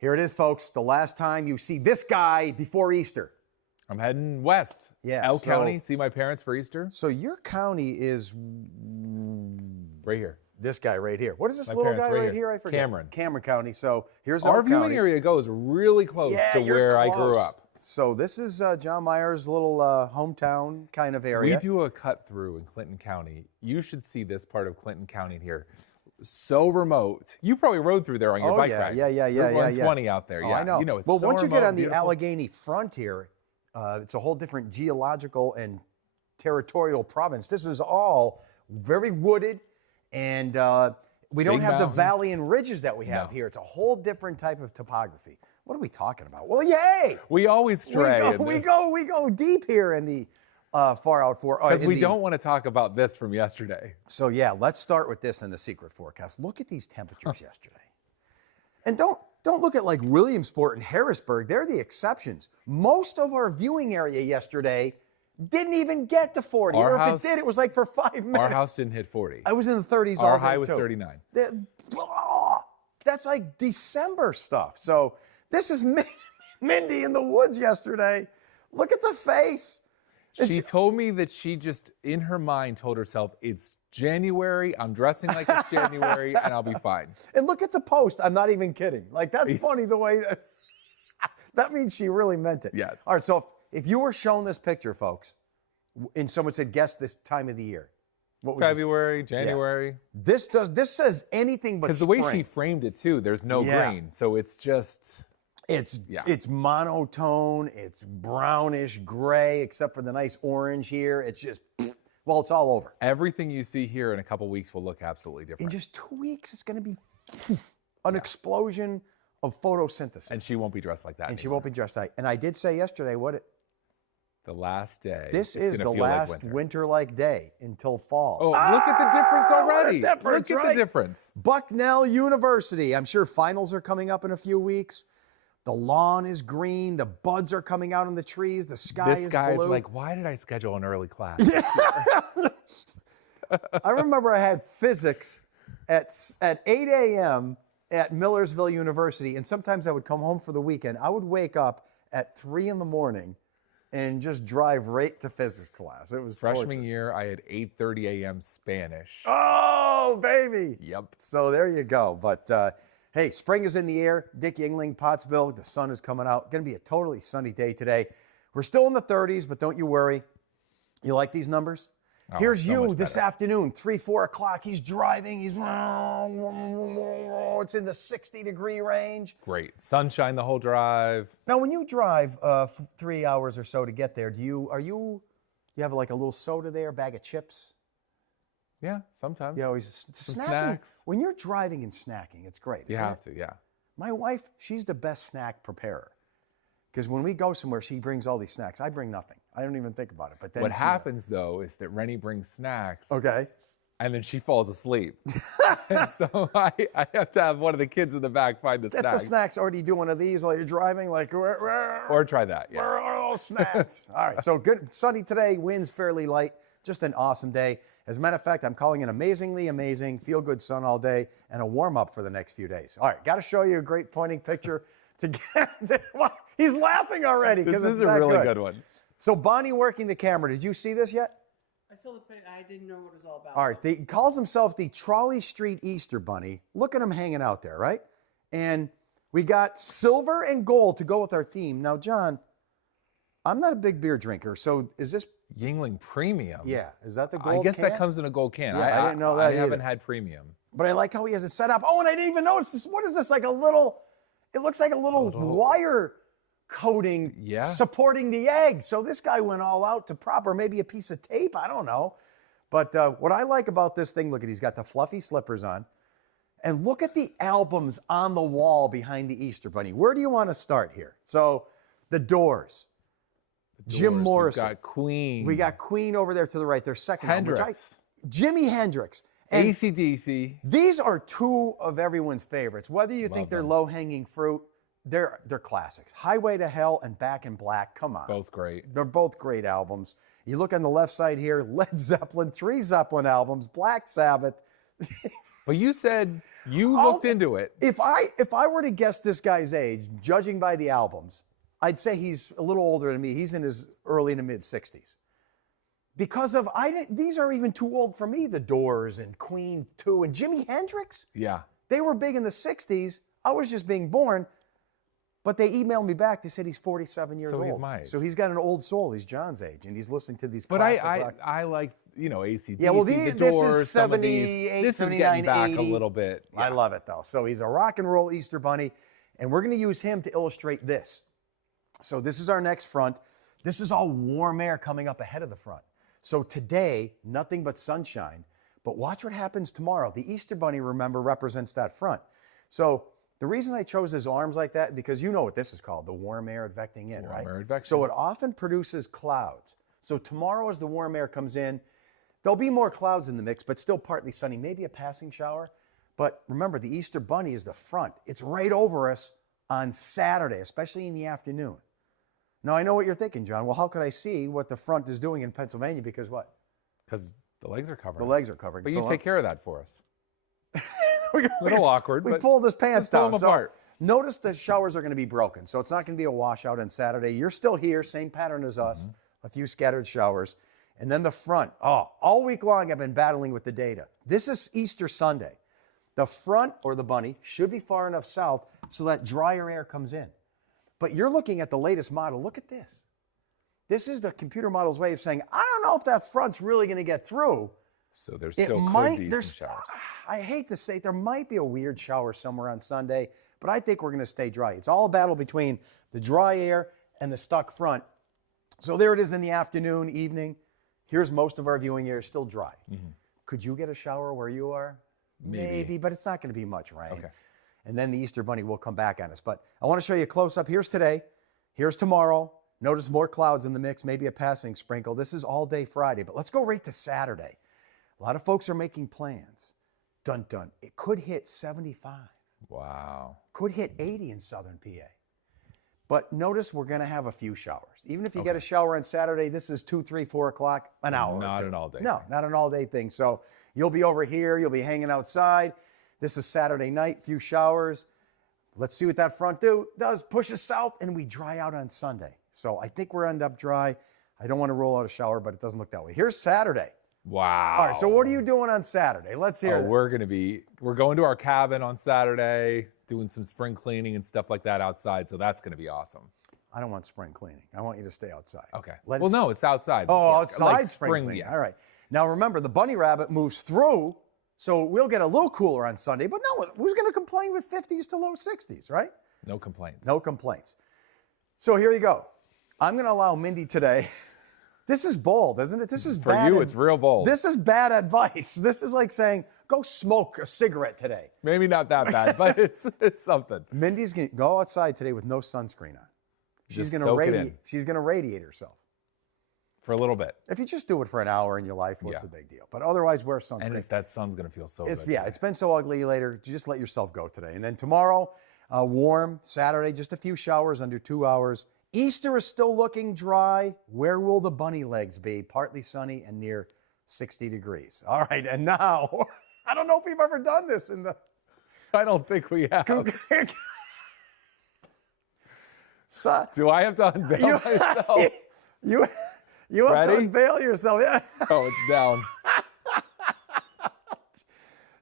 Here it is, folks. The last time you see this guy before Easter. I'm heading west. Yeah. L County, see my parents for Easter. So your county is Right here. this guy right here. What is this My little parents guy right right here. here? I forget. Cameron. Cameron County. So here's Our L viewing County. area goes really close to you're where I grew close. up. So this is John Meyer's little hometown kind of area. We do a cut through in Clinton County. You should see this part of Clinton County here. So remote. You probably rode through there on your bike ride. Yeah. Route 120 out there. Oh, yeah, I know. You know, it's well, so once you remote, get on the beautiful. Allegheny frontier, it's a whole different geological and territorial province. This is all very wooded, and we don't Big have mountains. the valley and ridges that we have No. here. It's a whole different type of topography. What are we talking about? Well, yay! We always stray. We go deep here in the far out for Because we don't want to talk about this from yesterday. So yeah, let's start with this in the secret forecast. Look at these temperatures yesterday. And don't look at like Williamsport and Harrisburg. They're the exceptions. Most of our viewing area yesterday didn't even get to 40. Our or if house- it did, it was like for 5 minutes. Our house didn't hit 40. I was in the 30s all Our day high was too. 39. That's like December stuff. So this is Mindy in the woods yesterday. Look at the face. She told me that she just, in her mind, told herself, it's January, I'm dressing like it's January, and I'll be fine. And look at the post. I'm not even kidding. Like, that's funny the way that means she really meant it. Yes. All right, so if you were shown this picture, folks, and someone said, guess this time of the year, what would February, January. this says anything but Because the spring. way she framed it, too, there's no Yeah. green. So it's just... It's monotone, it's brownish gray, except for the nice orange here. It's just, well, it's all over. Everything you see here in a couple weeks will look absolutely In different. just 2 weeks, it's going to be an explosion of photosynthesis. And she won't be dressed like that And she anymore. won't be dressed like. And I did say yesterday, The last day. this it's is gonna the feel like last winter. winter-like day until fall. Oh, look at the difference what a already. difference, Look at right? the difference. Bucknell University. I'm sure finals are coming up in a few weeks. The lawn is green. The buds are coming out in the trees. The sky This is guy's blue. like, why did I schedule an early class? I remember I had physics at 8 a.m. at Millersville University, and sometimes I would come home for the weekend. I would wake up at 3 in the morning and just drive right to physics class. It was Freshman torture. year, I had 8:30 a.m. Spanish. Oh, baby. Yep. So there you go. But hey, spring is in the air. Dick Yingling, Pottsville, the sun is coming out. Going to be a totally sunny day today. We're still in the 30s, but don't you worry. You like these numbers? Oh, Here's so you much this better. afternoon, 3, 4 o'clock. He's driving. It's in the 60-degree range. Great. Sunshine the whole drive. Now, when you drive 3 hours or so to get there, do you have like a little soda there, a bag of chips? Yeah, sometimes. You always Some snacking. snacks. When you're driving and snacking, it's great. You isn't have it? to, yeah. My wife, she's the best snack preparer. Because when we go somewhere, she brings all these snacks. I bring nothing. I don't even think about it. But then What she's happens, though, is that Rennie brings snacks, okay. and then she falls asleep. And so I have to have one of the kids in the back find the Get snacks. the snacks. Or do you do one of these while you're driving? Like, Or try that, yeah. where are those snacks? All right. So good. Sunny today. Winds fairly light. Just an awesome day. As a matter of fact, I'm calling it amazingly amazing. Feel good sun all day and a warm up for the next few days. All right. Got to show you a great pointing picture to get. He's laughing already. This it's is a that really good one. So Bonnie working the camera. Did you see this yet? I saw the pic. I didn't know what it was all about. All right. He calls himself the Trolley Street Easter Bunny. Look at him hanging out there, right? And we got silver and gold to go with our theme. Now, John, I'm not a big beer drinker, so is this? Yingling Premium. Yeah, is that the gold I guess can? that comes in a gold can. Yeah, I didn't know that I haven't either. had Premium. But I like how he has it set up. Oh, and I didn't even notice this. What is this? Like a little? It looks like a little wire coating supporting the egg. So this guy went all out to proper, maybe a piece of tape. I don't know. But what I like about this thing, look at, he's got the fluffy slippers on. And look at the albums on the wall behind the Easter Bunny. Where do you want to start here? So the Doors. Jim Morrison. We got Queen. We got Queen over there to the right. Their second album, Hendrix. Jimi Hendrix. And AC/DC. these are two of everyone's favorites. Whether you think Love they're them. low-hanging fruit, they're classics. Highway to Hell and Back in Black, come on. Both great. They're both great albums. You look on the left side here, Led Zeppelin, 3 Zeppelin albums, Black Sabbath, But you said you I'll- looked into it. If I were to guess this guy's age, judging by the albums, I'd say he's a little older than me. He's in his early to mid 60s. Because of these are even too old for me. The Doors and Queen too, and Jimi Hendrix. Yeah. They were big in the 60s. I was just being born. But they emailed me back. They said he's 47 years old. So he's my age. So he's got an old soul. He's John's age, and he's listening to these But classic rock. I like, AC/DC, Yeah, well, the this Doors, is some of 78, these. This is 79, getting back 80. a little bit. I Yeah. love it, though. So he's a rock and roll Easter bunny, and we're going to use him to illustrate this. So this is our next front. This is all warm air coming up ahead of the front. So today, nothing but sunshine. But watch what happens tomorrow. The Easter bunny, remember, represents that front. So the reason I chose his arms like that, because you know what this is called, the warm air advecting in, right? Warm air advection. So it often produces clouds. So tomorrow as the warm air comes in, there'll be more clouds in the mix, but still partly sunny, maybe a passing shower. But remember, the Easter bunny is the front. It's right over us on Saturday, especially in the afternoon. Now, I know what you're thinking, John. Well, how could I see what the front is doing in Pennsylvania? Because what? Because the legs are covered. The legs are covering. But So you take care of that for us. we, A little awkward, we but pulled his pants pull down. them So apart. notice the showers are going to be broken. So it's not going to be a washout on Saturday. You're still here, same pattern as us, a few scattered showers. And then the front. Oh, all week long I've been battling with the data. This is Easter Sunday. The front, or the bunny, should be far enough south so that drier air comes in. But you're looking at the latest model. Look at this. This is the computer model's way of saying, I don't know if that front's really going to get through. So there It still might, could be there's, some showers. I hate to say it, there might be a weird shower somewhere on Sunday, but I think we're going to stay dry. It's all a battle between the dry air and the stuck front. So there it is in the afternoon, evening. Here's most of our viewing area still dry. Could you get a shower where you are? Maybe. But it's not going to be much rain. Okay. And then the Easter bunny will come back on us. But I want to show you a close-up. Here's today. Here's tomorrow. Notice more clouds in the mix, maybe a passing sprinkle. This is all day Friday, but let's go right to Saturday. A lot of folks are making plans. Dun dun. It could hit 75. Wow. Could hit 80 in southern PA. But notice we're going to have a few showers. Even if you get a shower on Saturday, this is 2, 3, 4 o'clock, an hour. or Not two. an all-day No, thing. not an all-day thing. So you'll be over here. You'll be hanging outside. This is Saturday night, few showers. Let's see what that front does. Push us south, and we dry out on Sunday. So I think we'll end up dry. I don't want to roll out a shower, but it doesn't look that way. Here's Saturday. Wow. All right, so what are you doing on Saturday? Let's hear it. We're going to our cabin on Saturday, doing some spring cleaning and stuff like that outside. So that's going to be awesome. I don't want spring cleaning. I want you to stay outside. Okay. Let Well, it- no, it's outside. Oh, Yeah, outside like spring cleaning. yeah. All right. Now remember, the bunny rabbit moves through, so we'll get a little cooler on Sunday. But no, who's going to complain with 50s to low 60s, right? No complaints. No complaints. So here you go. I'm going to allow Mindy today. This is bold, isn't it? This is For bad you, it's real bold. This is bad advice. This is like saying, go smoke a cigarette today. Maybe not that bad, but it's something. Mindy's going to go outside today with no sunscreen on. She's Just going to soak it radiate. in. She's going to radiate herself. For a little bit. If you just do it for an hour in your life, what's Yeah. the big deal? But otherwise, wear sunscreen. And that sun's going to feel so good. Yeah, it's been so ugly later. Just let yourself go today. And then tomorrow, warm. Saturday, just a few showers under 2 hours. Easter is still looking dry. Where will the bunny legs be? Partly sunny and near 60 degrees. All right, and now, I don't know if we've ever done this in the... I don't think we have. So, Do I have to unveil myself? you have Ready? to unveil yourself. Yeah. Oh, it's down.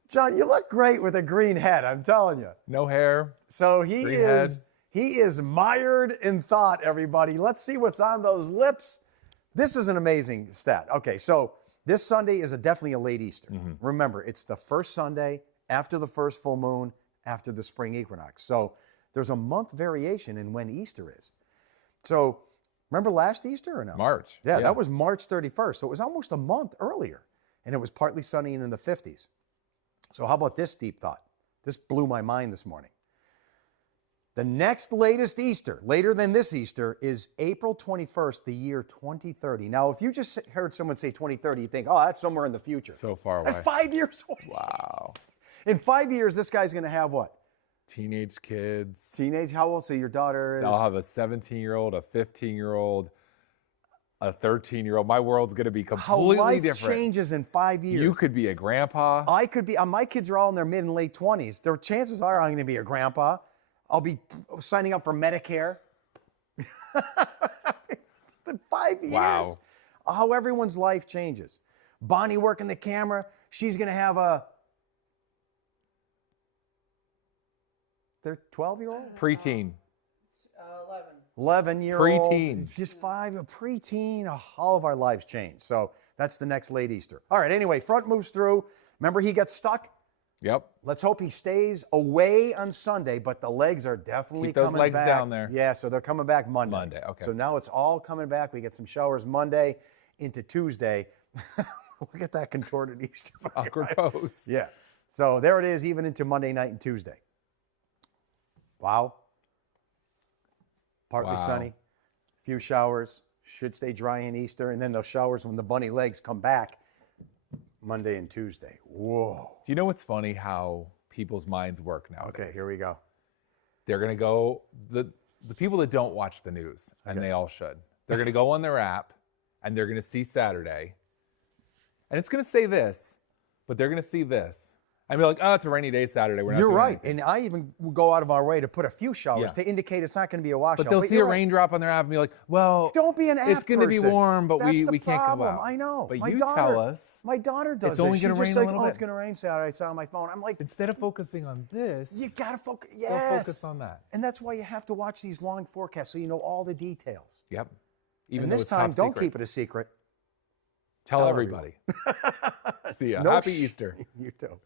John, you look great with a green head, I'm telling you. No hair. So Green head. he is mired in thought, everybody. Let's see what's on those lips. This is an amazing stat. Okay, so this Sunday is definitely a late Easter. Remember, it's the first Sunday after the first full moon, after the spring equinox. So there's a month variation in when Easter is. So remember last Easter or no? March. Yeah, that was March 31st. So it was almost a month earlier. And it was partly sunny and in the 50s. So how about this deep thought? This blew my mind this morning. The next latest Easter, later than this Easter, is April 21st, the year 2030. Now, if you just heard someone say 2030, you think, oh, that's somewhere in the future. So far away. At 5 years old. Wow. In 5 years, this guy's going to have what? Teenage kids. Teenage? How old? So your daughter is? I'll have a 17-year-old, a 15-year-old. a 13-year-old. My world's going to be How completely life different. changes in 5 years. You could be a grandpa. I could be. My kids are all in their mid and late 20s. Their chances are I'm going to be a grandpa. I'll be signing up for Medicare. In 5 years. Wow. How everyone's life changes. Bonnie working the camera. She's going to have a. They're 12-year-old? Preteen. 11. 11-year-old. Preteen. Just 5, a preteen. Oh, all of our lives change. So that's the next late Easter. All right, anyway, Front moves through. Remember he got stuck? Yep. Let's hope he stays away on Sunday, but the legs are definitely Keep those coming legs back. down there. Yeah, so they're coming back Monday. Monday, okay. So now it's all coming back. We get some showers Monday into Tuesday. Look at that contorted Easter bunny, Awkward right? pose. Yeah. So there it is, even into Monday night and Tuesday. Wow. Partly Wow. sunny, few showers, should stay dry in Easter, and then those showers when the bunny legs come back Monday and Tuesday. Whoa. Do you know what's funny how people's minds work nowadays? Okay, here we go. They're going to go, the people that don't watch the news, and they all should, they're going to go on their app and they're going to see Saturday. And it's going to say this, but they're going to see this. And be like, oh, it's a rainy day Saturday. We're not You're doing right. anything. And I even go out of our way to put a few showers Yeah. to indicate it's not going to be a washout. But they'll see a you're right. raindrop on their app and be like, well, Don't be an app it's going to be person. warm, but That's the we can't go problem. out. I know. But My you daughter, tell us My daughter does it's only this. gonna She's rain just a like, little oh, it's bit. going to rain Saturday. I saw it on my phone. I'm like, Instead of focusing on this, you got to focus. go Yes. focus on that. And that's why you have to watch these long forecasts so you know all the details. Yep. Even And though this it's time, top don't secret. keep it a secret. Tell Tell everybody. See ya. No Happy sh- Easter. You too.